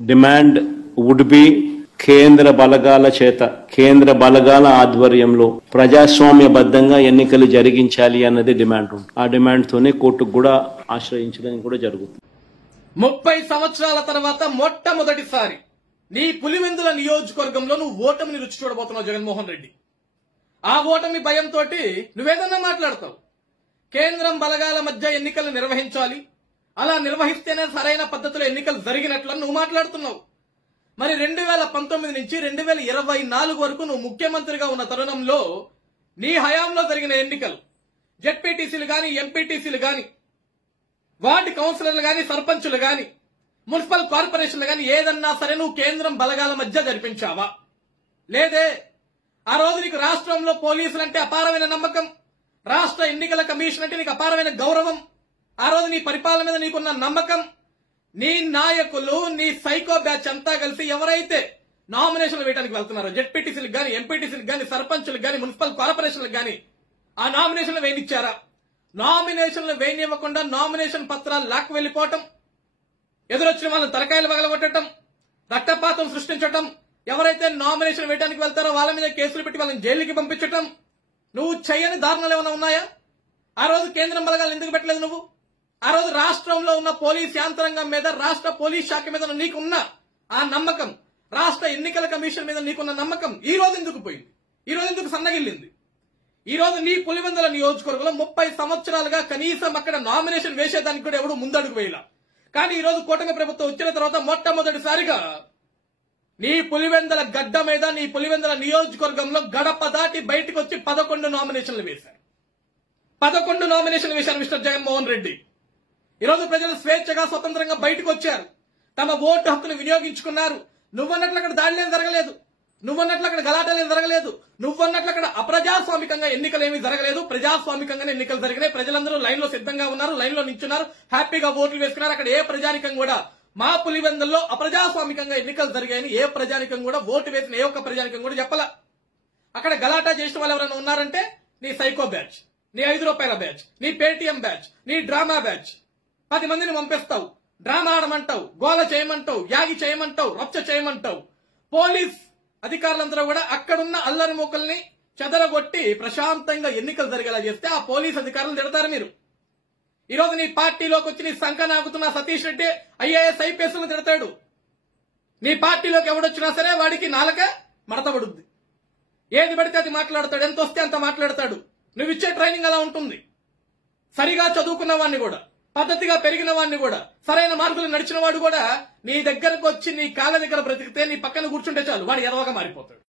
Demand would be కేంద్ర బలగాల చేత కేంద్ర బలగాల ఆధ్వర్యంలో ప్రజాస్వామ్యబద్ధంగా ఎన్నికలు జరిగించాలి అన్నది డిమాండ్ ఉంది. ఆ డిమాండ్ తోనే కోర్టుకు కూడా ఆశ్రయించడం కూడా జరుగుతుంది. 30 సంవత్సరాల తర్వాత మొట్టమొదటిసారి నీ పులివెందుల నియోజకవర్గంలో నువ్వు ఓటమిని రుచి చూడబోతున్నావు జగన్మోహన్ రెడ్డి. ఆ ఓటమి భయంతో నువ్వేదన్నా మాట్లాడతావు. కేంద్రం బలగాల మధ్య ఎన్నికలు నిర్వహించాలి, అలా నిర్వహిస్తేనే సరైన పద్ధతిలో ఎన్నికలు జరిగినట్లు నువ్వు మాట్లాడుతున్నావు. మరి 2019 నుంచి 2024 వరకు నువ్వు ముఖ్యమంత్రిగా ఉన్న తరుణంలో నీ హయాంలో జరిగిన ఎన్నికలు జెడ్పీటీసీలు గాని, ఎంపీటీసీలు గాని, వార్డు కౌన్సిలర్లు గాని, సర్పంచులు గాని, మున్సిపల్ కార్పొరేషన్లు గాని ఏదన్నా సరే నువ్వు కేంద్రం బలగాల మధ్య జరిపించావా? లేదే. ఆ రోజు నీకు రాష్ట్రంలో పోలీసులంటే అపారమైన నమ్మకం, రాష్ట్ర ఎన్నికల కమిషన్ అంటే నీకు అపారమైన గౌరవం. ఆ రోజు నీ పరిపాలన మీద నీకున్న నమ్మకం, నీ నాయకులు, నీ సైకో బ్యాచ్ అంతా కలిసి ఎవరైతే నామినేషన్లు వేయడానికి వెళ్తున్నారో జెడ్పీటీసీలకు గాని, ఎంపీటీసీలకు గాని, సర్పంచులకు గాని, మున్సిపల్ కార్పొరేషన్లకు గాని ఆ నామినేషన్లు వేయనిచ్చారా? నామినేషన్లు వేయనివ్వకుండా నామినేషన్ పత్రాలు లాక్కు వెళ్లిపోవటం, ఎదురొచ్చిన వాళ్ళని తలకాయలు పగలగొట్టడం, రక్తపాతం సృష్టించడం, ఎవరైతే నామినేషన్ వేయడానికి వెళ్తారో వాళ్ళ మీద కేసులు పెట్టి వాళ్ళని జైలుకి పంపించడం, నువ్వు చేయని దారుణాలు ఏమైనా ఉన్నాయా? ఆ రోజు కేంద్రం బలగాలు ఎందుకు పెట్టలేదు నువ్వు? ఆ రోజు రాష్ట్రంలో ఉన్న పోలీస్ యంత్రాంగం మీద, రాష్ట్ర పోలీస్ శాఖ మీద నీకున్న ఆ నమ్మకం, రాష్ట్ర ఎన్నికల కమిషన్ మీద నీకున్న నమ్మకం ఈ రోజు ఎందుకు పోయింది? ఈ రోజు ఎందుకు సన్నగిల్లింది? ఈ రోజు నీ పులివెందుల నియోజకవర్గంలో 30 సంవత్సరాలుగా కనీసం అక్కడ నామినేషన్ వేసేదానికి కూడా ఎవడు ముందడుగు వేయాల. కానీ ఈ రోజు కూటమి ప్రభుత్వం వచ్చిన తర్వాత మొట్టమొదటిసారిగా నీ పులివెందుల గడ్డ మీద, నీ పులివెందుల నియోజకవర్గంలో గడప దాటి బయటకు వచ్చి 11 నామినేషన్లు వేశారు. 11 నామినేషన్లు వేశారు మిస్టర్ జగన్మోహన్ రెడ్డి. ఈరోజు ప్రజలు స్వేచ్ఛగా, స్వతంత్రంగా బయటకు వచ్చారు, తమ ఓటు హక్కును వినియోగించుకున్నారు. నువ్వన్నట్లు అక్కడ దాడులేం జరగలేదు, నువ్వన్నట్లు అక్కడ గలాటలేం జరగలేదు, నువ్వన్నట్లు అక్కడ అప్రజాస్వామికంగా ఎన్నికలు ఏమీ జరగలేదు. ప్రజాస్వామికంగానే ఎన్నికలు జరిగినాయి. ప్రజలందరూ లైన్ లో సిద్ధంగా ఉన్నారు, లైన్ లో నించున్నారు, హ్యాపీగా ఓట్లు వేసుకున్నారు. అక్కడ ఏ ప్రజానికం కూడా మా పులివెందుల్లో అప్రజాస్వామికంగా ఎన్నికలు జరిగాయని ఏ ప్రజానికం కూడా, ఓటు వేసిన ఏ ఒక్క ప్రజానికం కూడా చెప్పలా. అక్కడ గలాటా చేసిన వాళ్ళు ఎవరైనా ఉన్నారంటే నీ సైకో బ్యాచ్, నీ 5 రూపాయల బ్యాచ్, నీ పేటీఎం బ్యాచ్, నీ డ్రామా బ్యాచ్. 10 మందిని పంపిస్తావు, డ్రామా ఆడమంటావు, గోల చేయమంటావు, యాగి చేయమంటావు, రచ్చ చేయమంటావు. పోలీస్ అధికారులందరూ కూడా అక్కడున్న అల్లరి మూకల్ని చెదరగొట్టి ప్రశాంతంగా ఎన్నికలు జరిగేలా చేస్తే ఆ పోలీస్ అధికారులు తిడతారు మీరు. ఈ రోజు నీ పార్టీలోకి వచ్చి నీ సంఖ నాగుతున్న సతీష్ రెడ్డి ఐఏఎస్ ఐపీఎస్ తిడతాడు. నీ పార్టీలోకి ఎవడొచ్చినా సరే వాడికి నాలక మడతబడుద్ది. ఏది పడితే అది మాట్లాడతాడు, ఎంత వస్తే అంత మాట్లాడతాడు. నువ్వు ఇచ్చే ట్రైనింగ్ అలా ఉంటుంది. సరిగా చదువుకున్న వాడిని కూడా, పద్ధతిగా పెరిగిన వాడిని కూడా, సరైన మార్కులు నడిచిన వాడు కూడా నీ దగ్గరకు వచ్చి నీ కాళ్ళ దగ్గర బ్రతికితే, నీ పక్కన కూర్చుంటే చాలు వాడు ఎదవగా మారిపోతాడు.